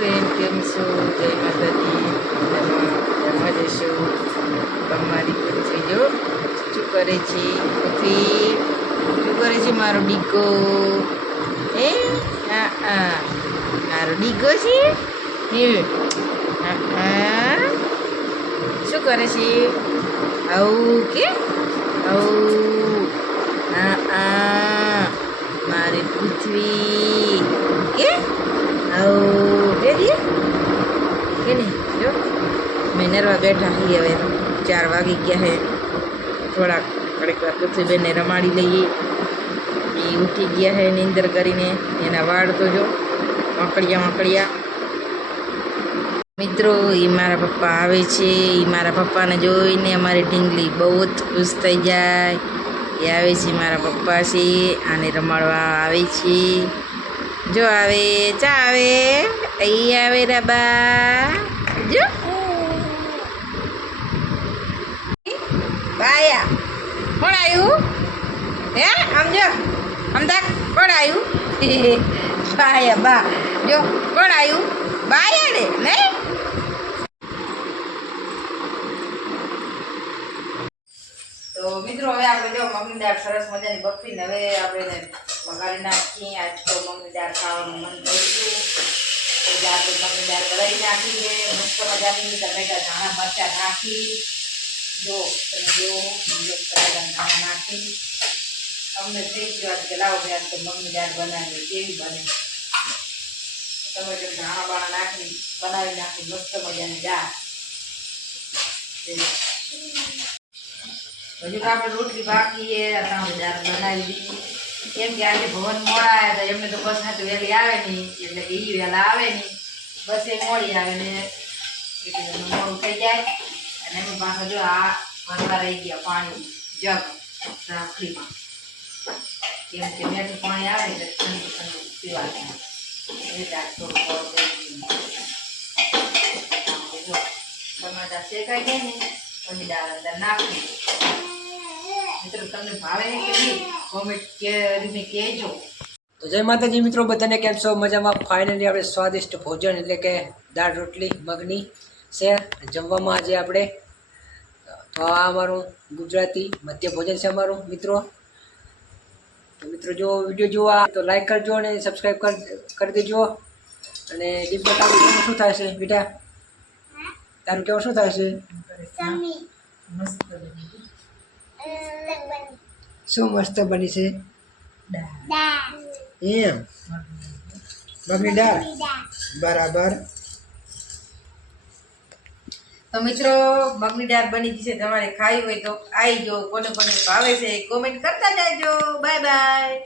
Friend, કેમ છો? જય માતાજી. જમવા જઈશું. અમારી પૃથ્વી જો શું કરે છે? પૃથ્વી શું કરે છે? મારો ડીકો એ મારો ડીકો છે શું કરે છે? આવું કે આવું મારી પૃથ્વી કે આવું કે નહીં જો મેં નરવા બેઠા છીએ. હવે 4 વાગી ગયા છે. થોડાક ઘડીક વાર પૃથ્વીબેનને રમાડી લઈએ. એ ઉઠી ગયા છે નીંદર કરીને. એના વાળ તો જો વાંકડિયા મિત્રો. એ મારા પપ્પા આવે છે. એ મારા પપ્પાને જોઈને અમારી ઢીંગલી બહુ જ ખુશ થઈ જાય. એ આવે છે મારા પપ્પા છે. આને રમાડવા આવે છે. જો આવે ચા આવે અહીં આવે રબા જો બાયા કોણ આવ્યું હે? આમ જો આમ તક કોણ આવ્યું? બાયા બા જો કોણ આવ્યું? બાયા ને નહીં. તો મિત્રો હવે આપણે જો મગની દાળ સરસ મજાની બફીને હવે આપણે વઘારી નાખીએ. આજ તો મગની દાળ ખાવાનું મન થયું તો દાળ મગની દાળ બનાવી નાખી છે. મસ્ત મજાની ટમેટા ધાણા મરચાં નાખી જો તમે જો ટમેટા ધાણા નાખી અમને થઈ ગયો આજ કે લાવો ભાઈ આજ તો મગની દાળ બનાવી કેવી બને. ટમેટા ધાણા બાણા નાખી બનાવી નાખી મસ્ત મજાની દાળ. હજુ તો આપણે રોટલી બાકી આપણે દાળ બનાવી દીધી. કેમ કે આજે ભવન મોડા આવ્યા હતા. એમને તો બસ તો વહેલી આવે નહીં એટલે કે એ વહેલા આવે નહીં. બસ એ મોડી આવે ને એટલે મોડું થઈ જાય. અને એમાં પાછા જો આ ભરવા રહી ગયા પાણી જગ રાખડીમાં. કેમ કે મીઠું પાણી આવે એટલે ઠંડુ ઠંડુ પીવા જાય એટલે આ થોડું જો ટમાટા શેકાઈ જાય ને પછી દાળ અંદર નાખી. મિત્રો તમને ભાવે ને કે નહીં કોમેન્ટ કરીને કહેજો. તો જય માતાજી મિત્રો, બધાને કેમ છો? મજામાં. ફાઇનલી આપણે સ્વાદિષ્ટ ભોજન એટલે કે દાળ રોટલી મગની છે જમવામાં આજે આપણે. તો આ અમારું ગુજરાતી મધ્ય ભોજન છે અમારું મિત્રો. તો મિત્રો જો વિડીયો જોવા તો લાઈક કરજો અને સબસ્ક્રાઈબ કરી દેજો. અને દીપક તારું શું થાય છે બેટા? તારું કેવું શું થાય છે? શું મસ્ત બની છે એમ મગની દાળ બરાબર. તો મિત્રો મગની દાળ બની ગઈ છે. તમારે ખાવી હોય તો આવી જો. કોને કોને ભાવે છે કોમેન્ટ કરતા જાજો. Bye bye.